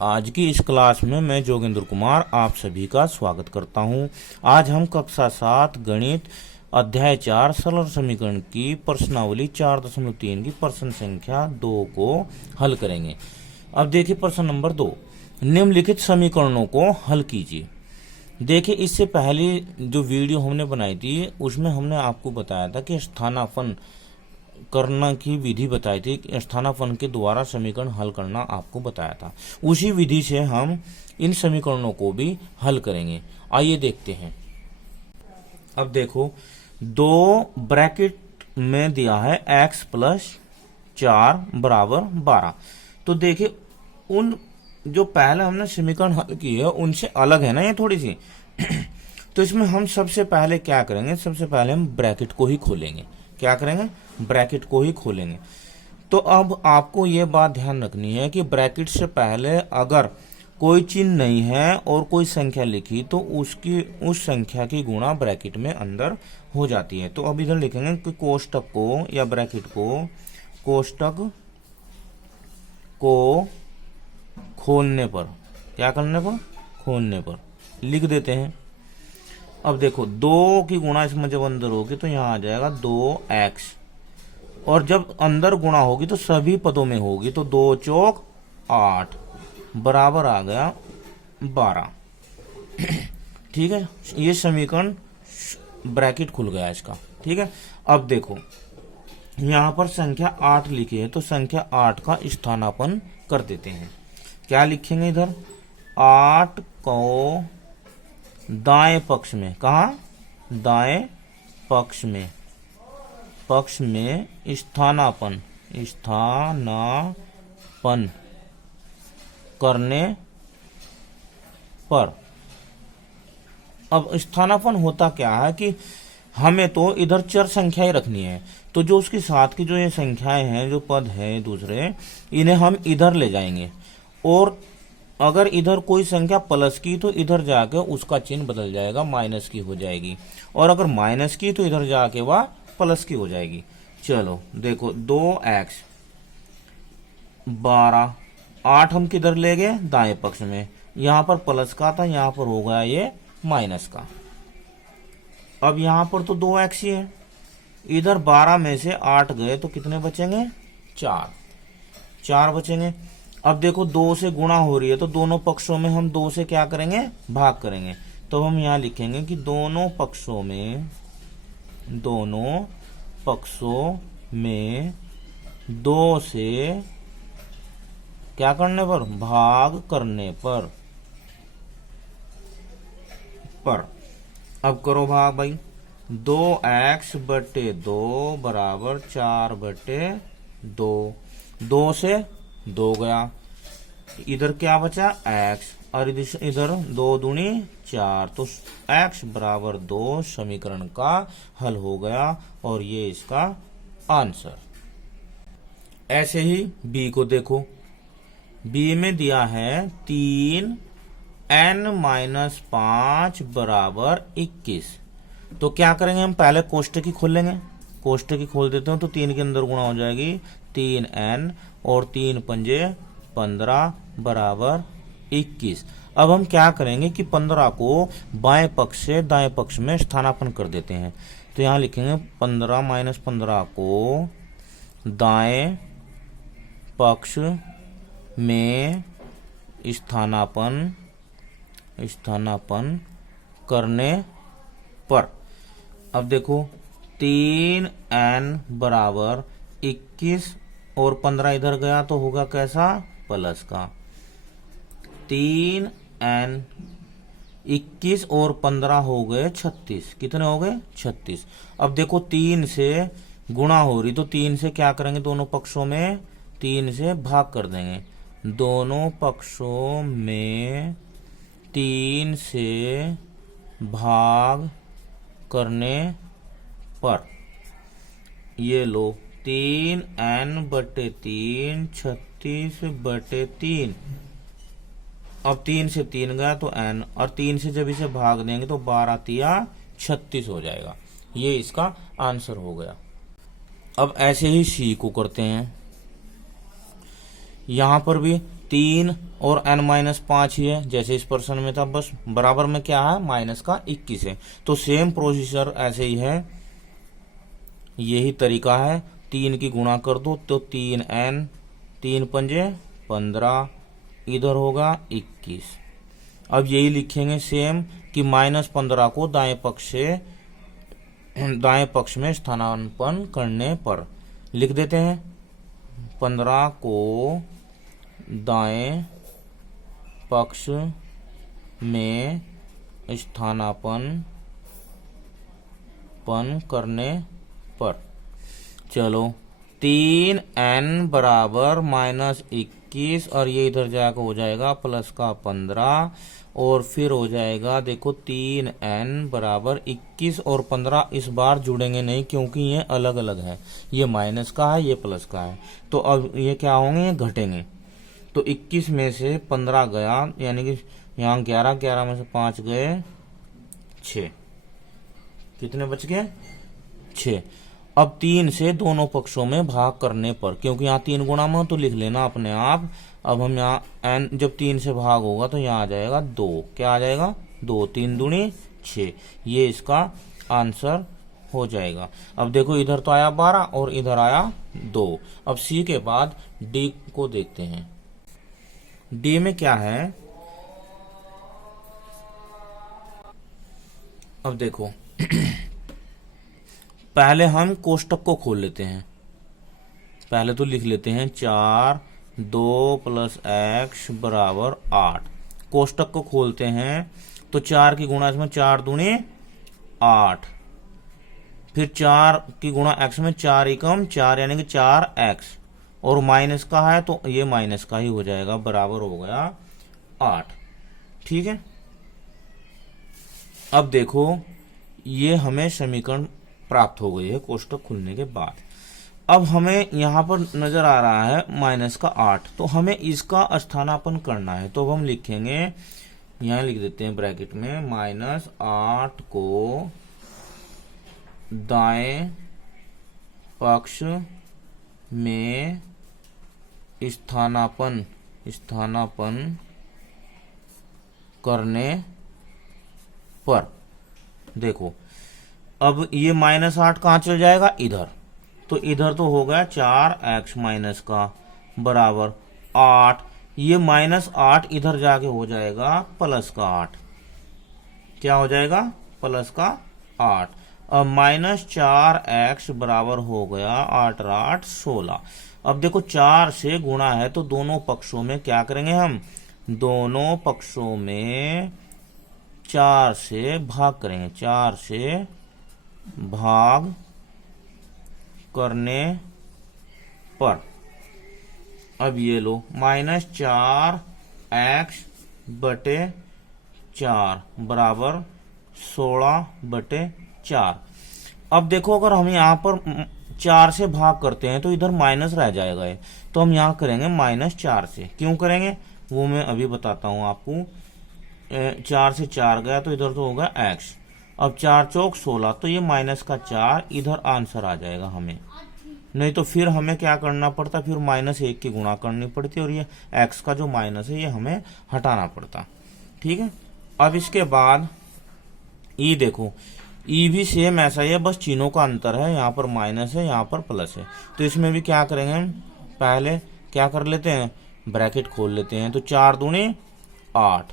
आज की इस क्लास में मैं जोगेंद्र कुमार आप सभी का स्वागत करता हूं। आज हम कक्षा 7 गणित अध्याय 4 सरल समीकरण की प्रश्नावली 4.3 की प्रश्न संख्या 2 को हल करेंगे। अब देखिए प्रश्न नंबर 2, निम्नलिखित समीकरणों को हल कीजिए। देखिए इससे पहले जो वीडियो हमने बनाई थी उसमें हमने आपको बताया था कि स्थानापन्न करना की विधि बताई थी, स्थानापन्न के द्वारा समीकरण हल करना आपको बताया था। उसी विधि से हम इन समीकरणों को भी हल करेंगे। आइए देखते हैं। अब देखो, दो ब्रैकेट में दिया है x प्लस 4 बराबर 12। तो देखिए उन जो पहले हमने समीकरण हल की है उनसे अलग है ना ये थोड़ी सी। तो इसमें हम सबसे पहले क्या करेंगे, सबसे पहले हम ब्रैकेट को ही खोलेंगे। क्या करेंगे? ब्रैकेट को ही खोलेंगे। तो अब आपको ये बात ध्यान रखनी है कि ब्रैकेट से पहले अगर कोई चिन्ह नहीं है और कोई संख्या लिखी तो उसकी उस संख्या की गुणा ब्रैकेट में अंदर हो जाती है। तो अब इधर लिखेंगे कि कोष्टक को या ब्रैकेट को, कोष्टक को खोलने पर, क्या करने पर? खोलने पर लिख देते हैं। अब देखो 2 की गुणा इसमें जब अंदर होगी तो यहाँ आ जाएगा 2x, और जब अंदर गुणा होगी तो सभी पदों में होगी तो 2 चौक 8 बराबर आ गया 12। ठीक है, ये समीकरण ब्रैकेट खुल गया इसका। ठीक है, अब देखो यहाँ पर संख्या 8 लिखी है तो संख्या 8 का स्थानापन्न कर देते हैं। क्या लिखेंगे इधर? 8 को दाएं पक्ष में, कहा? दाएं पक्ष में स्थानापन्न करने पर। अब स्थानापन्न होता क्या है कि हमें तो इधर चर संख्याएं रखनी है, तो जो उसके साथ की जो ये संख्याएं हैं, जो पद हैं दूसरे, इन्हें हम इधर ले जाएंगे। और अगर इधर कोई संख्या प्लस की तो इधर जाके उसका चिन्ह बदल जाएगा, माइनस की हो जाएगी। और अगर माइनस की तो इधर जाके वह प्लस की हो जाएगी। चलो देखो 2x 12, 8 हम किधर ले गए? दाएं पक्ष में। यहां पर प्लस का था, यहां पर हो गया ये माइनस का। अब यहां पर तो 2x ही है, इधर 12 में से 8 गए तो कितने बचेंगे? 4 बचेंगे। अब देखो 2 से गुणा हो रही है तो दोनों पक्षों में हम 2 से क्या करेंगे? भाग करेंगे। तो हम यहां लिखेंगे कि दोनों पक्षों में 2 से क्या करने पर? भाग करने पर। अब करो भाग भाई। 2x बटे 2 बराबर 4/2। 2 से 2 गया, इधर क्या बचा? x, और इधर 2 दूनी 4, तो x बराबर 2 समीकरण का हल हो गया और ये इसका आंसर। ऐसे ही b को देखो, b में दिया है 3n-5 बराबर 21। तो क्या करेंगे हम? पहले कोष्टक ही खोल लेंगे। कोष्टक ही खोल देते हैं तो 3 के अंदर गुणा हो जाएगी 3n और 3 पंजे 15 बराबर 21। अब हम क्या करेंगे कि 15 को बाएं पक्ष से दाएं पक्ष में स्थानापन्न कर देते हैं। तो यहाँ लिखेंगे 15 - 15 को दाएं पक्ष में स्थानापन्न करने पर। अब देखो 3n बराबर 21 और 15 इधर गया तो होगा कैसा? प्लस का। 3n 21 और 15 हो गए 36। कितने हो गए? 36। अब देखो 3 से गुणा हो रही तो 3 से क्या करेंगे? दोनों पक्षों में 3 से भाग कर देंगे। दोनों पक्षों में 3 से भाग करने पर ये लो 3n/3 36/3। अब 3 से 3 गया तो n, और 3 से जब इसे भाग देंगे तो 12 × 36 हो जाएगा। ये इसका आंसर हो गया। अब ऐसे ही सी को करते हैं। यहां पर भी 3 और n-5 ही है जैसे इस प्रश्न में था, बस बराबर में क्या है माइनस का 21 है। तो सेम प्रोसीजर ऐसे ही है, यही तरीका है। 3 की गुणा कर दो तो 3n, 3 पंजे 15, इधर होगा 21। अब यही लिखेंगे सेम कि -15 को दाएं पक्ष में स्थानापन्न करने पर लिख देते हैं। 15 को दाएं पक्ष में स्थानापन्न करने पर, चलो 3n बराबर -21 और ये इधर जाकर हो जाएगा प्लस का 15 और फिर हो जाएगा देखो 3n बराबर 21 और 15 इस बार जुड़ेंगे नहीं क्योंकि ये अलग अलग है, ये माइनस का है ये प्लस का है। तो अब ये क्या होंगे, ये घटेंगे। तो 21 में से 15 गया यानी कि यहाँ 11 में से 5 गए 6, कितने बच गए 6। अब 3 से दोनों पक्षों में भाग करने पर, क्योंकि यहाँ 3 गुणा में तो लिख लेना अपने आप। अब हम यहाँ n जब 3 से भाग होगा तो यहाँ आ जाएगा 2, क्या आ जाएगा 2, 3 दूनी 6, ये इसका आंसर हो जाएगा। अब देखो इधर तो आया 12 और इधर आया 2। अब सी के बाद डी को देखते हैं। डी में क्या है, अब देखो पहले हम कोष्टक को खोल लेते हैं। पहले तो लिख लेते हैं 4 2 + x बराबर 8। कोष्टक को खोलते हैं तो 4 की गुणा इसमें 4 दूनी 8, फिर 4 की गुणा x में 4 एकम 4 यानी कि 4x, और माइनस का है तो ये माइनस का ही हो जाएगा, बराबर हो गया 8। ठीक है, अब देखो ये हमें समीकरण प्राप्त हो गई है कोष्टक खुलने के बाद। अब हमें यहाँ पर नजर आ रहा है माइनस का 8, तो हमें इसका स्थानापन्न करना है। तो अब हम लिखेंगे, यहाँ लिख देते हैं ब्रैकेट में -8 को दाएं पक्ष में स्थानापन्न करने पर। देखो अब ये -8 कहाँ चल जाएगा, इधर, तो इधर तो हो गया 4x माइनस का बराबर 8, ये -8 इधर जाके हो जाएगा प्लस का 8, क्या हो जाएगा प्लस का 8। अब -4x बराबर हो गया 8 8 16। अब देखो 4 से गुणा है तो दोनों पक्षों में क्या करेंगे हम, दोनों पक्षों में 4 से भाग करेंगे, 4 से भाग करने पर। अब ये लो -4x बटे 4 बराबर 16/4। अब देखो अगर हम यहाँ पर 4 से भाग करते हैं तो इधर माइनस रह जाएगा, तो हम यहाँ करेंगे -4 से। क्यों करेंगे वो मैं अभी बताता हूँ आपको। 4 से 4 गया तो इधर तो होगा x, अब 4 चौक 16, तो ये -4 इधर आंसर आ जाएगा हमें। नहीं तो फिर हमें क्या करना पड़ता, फिर -1 की गुणा करनी पड़ती और ये x का जो माइनस है ये हमें हटाना पड़ता। ठीक है, अब इसके बाद ई देखो, ई भी सेम ऐसा ही है, बस चिन्हों का अंतर है, यहाँ पर माइनस है यहाँ पर प्लस है। तो इसमें भी क्या करेंगे हम, पहले क्या कर लेते हैं, ब्रैकेट खोल लेते हैं। तो 4 दूनी 8,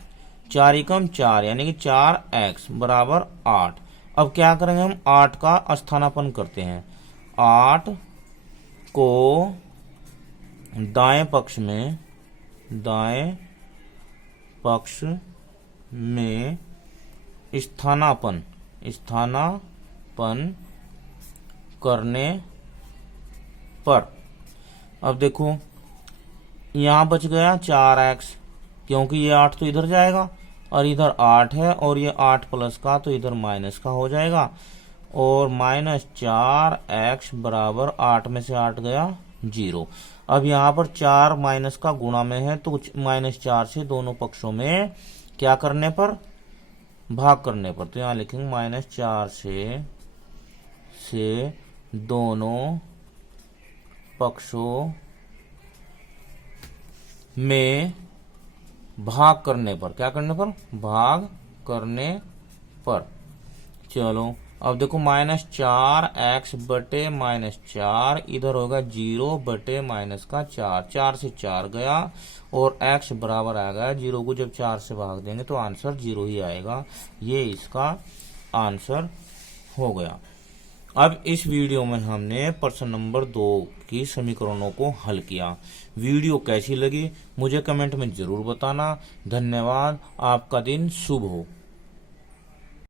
4 एकम 4 यानी कि 4x बराबर 8। अब क्या करेंगे हम, 8 का स्थानापन्न करते हैं। 8 को दाएं पक्ष में स्थानापन्न करने पर। अब देखो यहाँ बच गया 4x, क्योंकि ये 8 तो इधर जाएगा और इधर 8 है और ये 8 प्लस का तो इधर माइनस का हो जाएगा, और -4x बराबर 8 में से 8 गया 0। अब यहाँ पर 4 माइनस का गुणा में है तो -4 से दोनों पक्षों में क्या करने पर, भाग करने पर। तो यहाँ लिखेंगे -4 से दोनों पक्षों में भाग करने पर, क्या करने पर, भाग करने पर। चलो अब देखो -4x/-4, इधर होगा 0/-4, 4 से 4 गया और x बराबर आ गया 0 को जब 4 से भाग देंगे तो आंसर 0 ही आएगा। ये इसका आंसर हो गया। अब इस वीडियो में हमने प्रश्न नंबर 2 की समीकरणों को हल किया। वीडियो कैसी लगी मुझे कमेंट में जरूर बताना। धन्यवाद। आपका दिन शुभ हो।